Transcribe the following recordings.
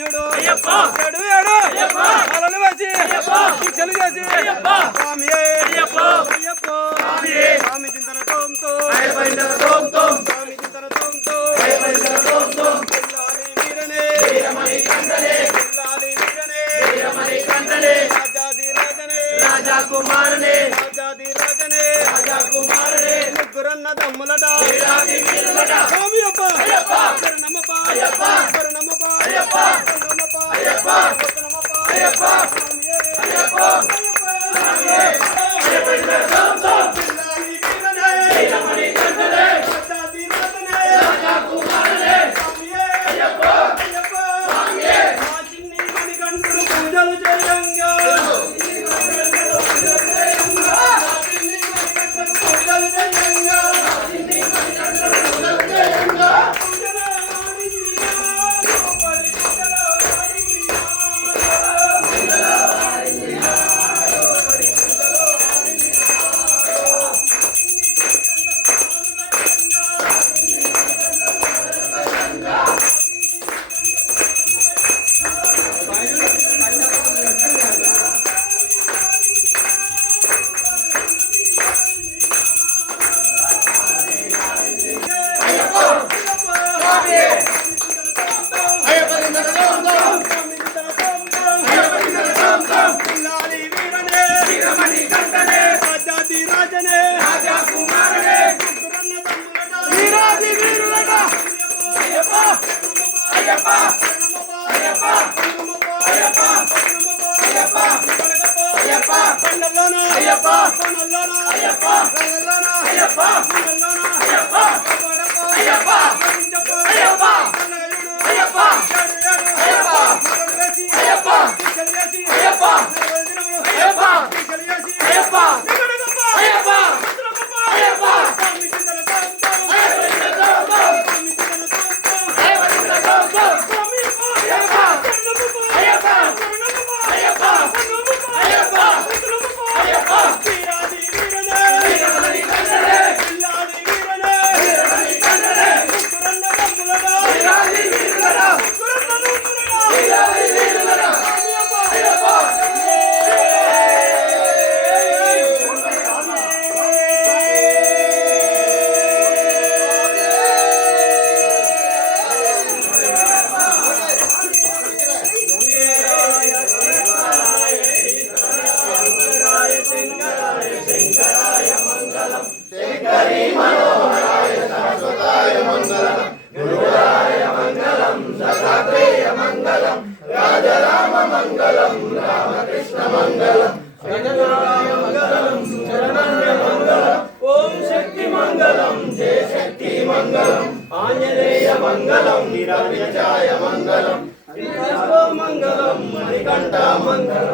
చూడు ఏడు అలలు వేసి దీక్షలు చేసి స్వామి స్వామి చింతన తోంతో స్వామి చింతన తోంతో వీరనే వీరనే రాజాది రాజనే రాజా కుమారనే ముగ్గురన్న దమ్ములట స్వామి పూజలు చేయంగా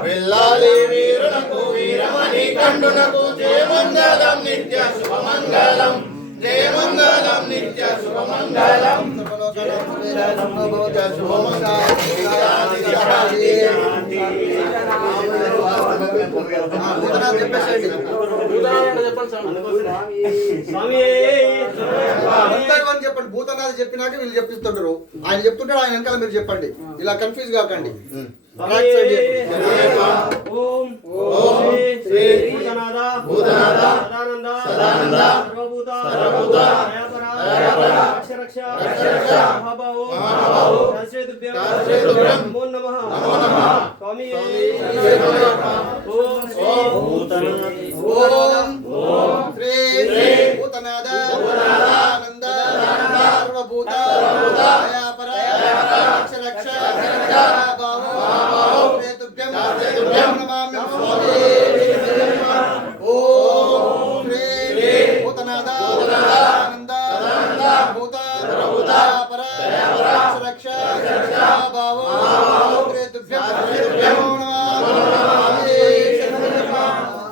వెళ్ళాలి వీరులకు వీరమణి కండునకు జయమంగళం నిత్య శుభమంగళం జయమంగళం నిత్య శుభమంగళం చెప్పండి. భూతనాథ్ చెప్పినాక వీళ్ళు చెప్పిస్తుంటారు. ఆయన చెప్తుంటాడు, ఆయన వెనకాల మీరు చెప్పండి. ఇలా కన్ఫ్యూజ్ కాకండి.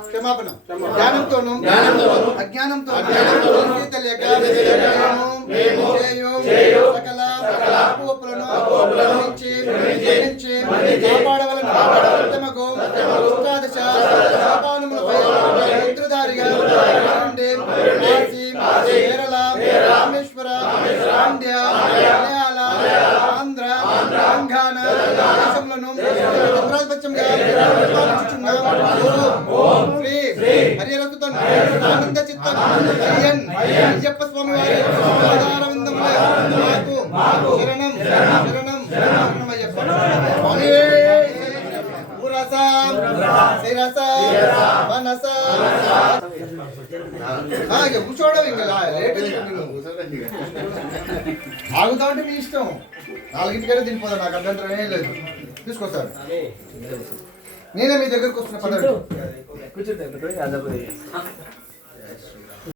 క్షమాపణ జ్ఞానంతోను అజ్ఞానంతో తెలియక సకల అపోహలను కాపాడవలను రామేశ్వర హరిహరసుతం ఆనంద చిత్తం అయ్యన్ అయ్యప్ప స్వామి వారి పాదారవిందములే మాకు శరణం శరణం శరణం అయ్యప్ప స్వామి పురస శిరస మనస కూర్చోవడం ఇంకా లేట్ ఆగుతా ఉంటే మీ ఇష్టం 4ంటికైనా తినిపోదా నాకు అభ్యంతరం ఏం లేదు తీసుకొస్తాను నేనే మీ దగ్గరకు వస్తున్న పదండి